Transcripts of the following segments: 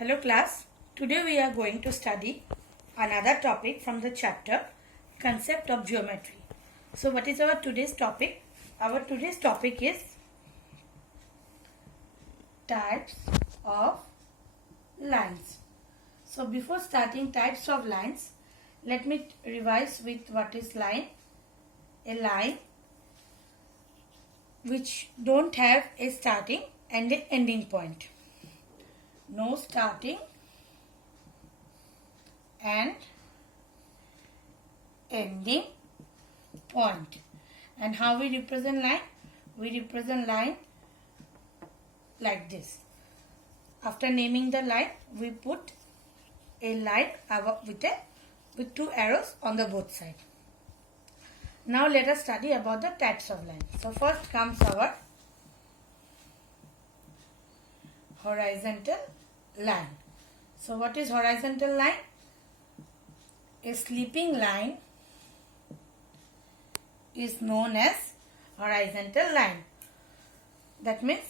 Hello class, today we are going to study another topic from the chapter Concept of Geometry. So what is our today's topic? Our today's topic is types of lines. So before starting types of lines, let me revise with what is line. A line which don't have a starting and an ending point. No starting and ending point. And how we represent line? We represent line like this. After naming the line, we put a line with two arrows on the both sides. Now let us study about the types of lines. So first comes our horizontal line. So what is horizontal line? A sleeping line is known as horizontal line. That means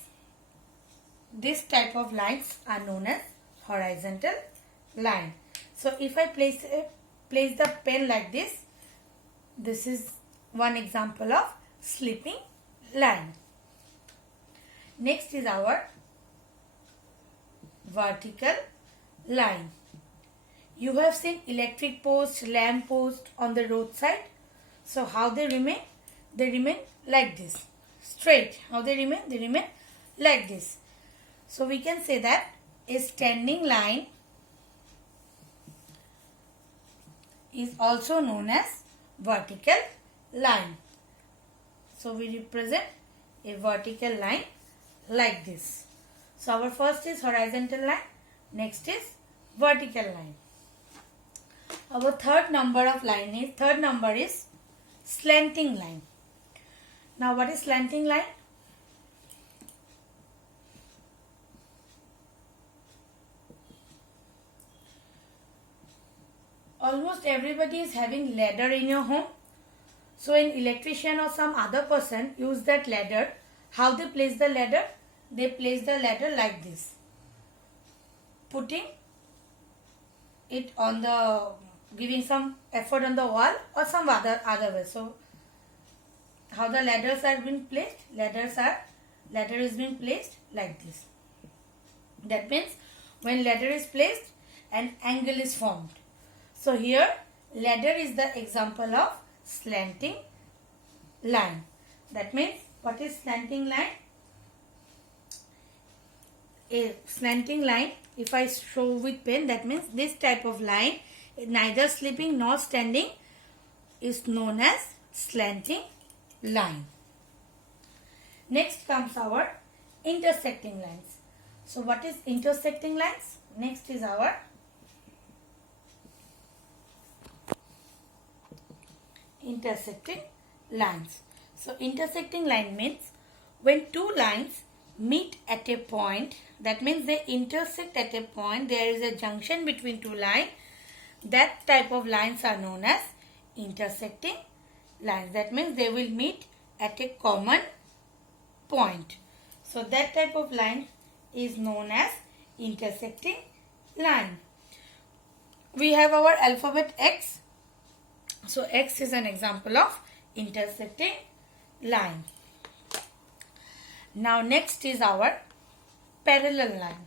this type of lines are known as horizontal line. So if I place the pen like this, this is one example of sleeping line. Next is our vertical line. You have seen electric post, lamp post on the roadside. So how they remain? They remain like this, straight. How they remain? They remain like this. So we can say that a standing line is also known as vertical line. So we represent a vertical line like this. So our first is horizontal line, next is vertical line. Our third number is slanting line. Now what is slanting line? Almost everybody is having ladder in your home. So an electrician or some other person use that ladder. How they place the ladder? They place the ladder like this, putting it on giving some effort on the wall or some other way. So how the ladders are being placed? Ladder is being placed like this. That means when ladder is placed, an angle is formed. So here ladder is the example of slanting line. That means what is slanting line? A slanting line, if I show with pen, that means this type of line, neither sleeping nor standing, is known as slanting line. Next comes our intersecting lines. So what is intersecting lines? Next is our intersecting lines. So intersecting line means when two lines meet at a point, that means they intersect at a point, there is a junction between two lines, that type of lines are known as intersecting lines. That means they will meet at a common point. So that type of line is known as intersecting line. We have our alphabet X. So X is an example of intersecting line. Now next is our parallel line.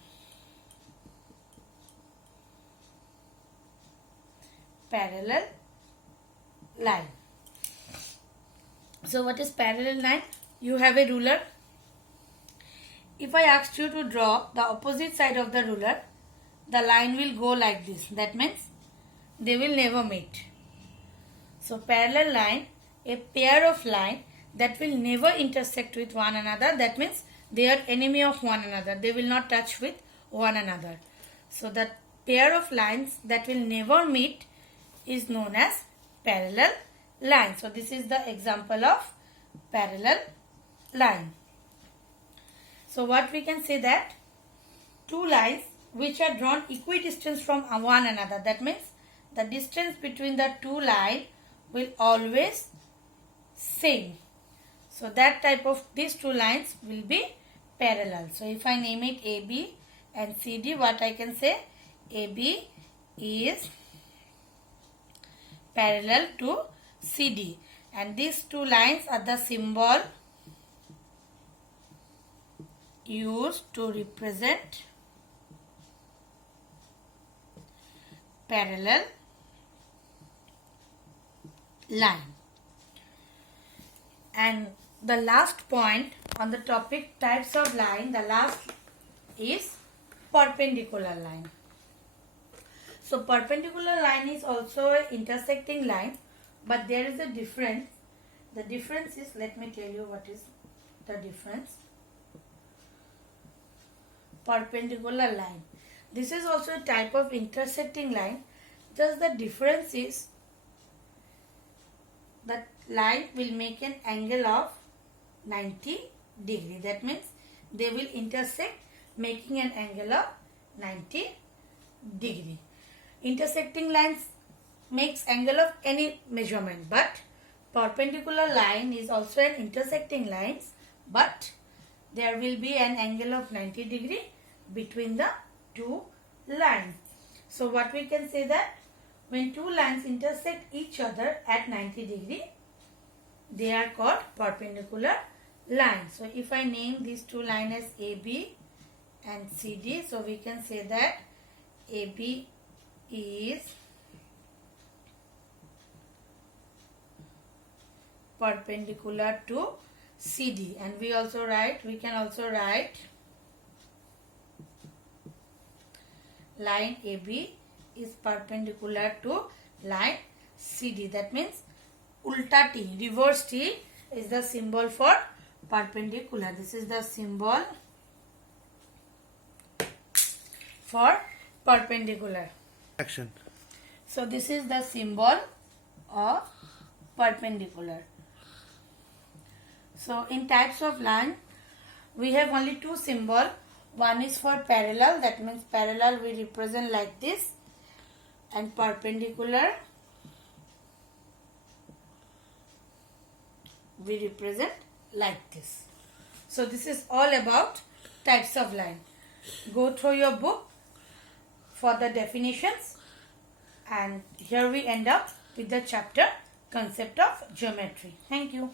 Parallel line. So what is parallel line? You have a ruler. If I asked you to draw the opposite side of the ruler, the line will go like this. That means they will never meet. So parallel line, a pair of line that will never intersect with one another. That means they are enemy of one another. They will not touch with one another. So that pair of lines that will never meet is known as parallel line. So this is the example of parallel line. So what we can say that two lines which are drawn equidistant from one another. That means the distance between the two lines will always same. So that type of these two lines will be parallel. So if I name it AB, and CD, what I can say? AB is parallel to CD, and these two lines are the symbol used to represent parallel line. And the last point on the topic types of line, the last is perpendicular line. So perpendicular line is also an intersecting line, but there is a difference. The difference is, let me tell you what is the difference. Perpendicular line. This is also a type of intersecting line. Just the difference is that line will make an angle of 90 degree. That means they will intersect making an angle of 90 degree. Intersecting lines makes angle of any measurement, but perpendicular line is also an intersecting lines, but there will be an angle of 90 degree between the two lines. So what we can say that when two lines intersect each other at 90 degree, they are called perpendicular lines. So if I name these two lines as AB and CD, so we can say that AB is perpendicular to CD, and we can also write line AB is perpendicular to line CD. That means ulta T, reverse T is the symbol for perpendicular. This is the symbol for perpendicular. Action. So this is the symbol of perpendicular. So in types of line, we have only two symbols. One is for parallel, that means parallel we represent like this, and perpendicular we represent like this. So this is all about types of line. Go through your book for the definitions, and here we end up with the chapter concept of geometry. Thank you.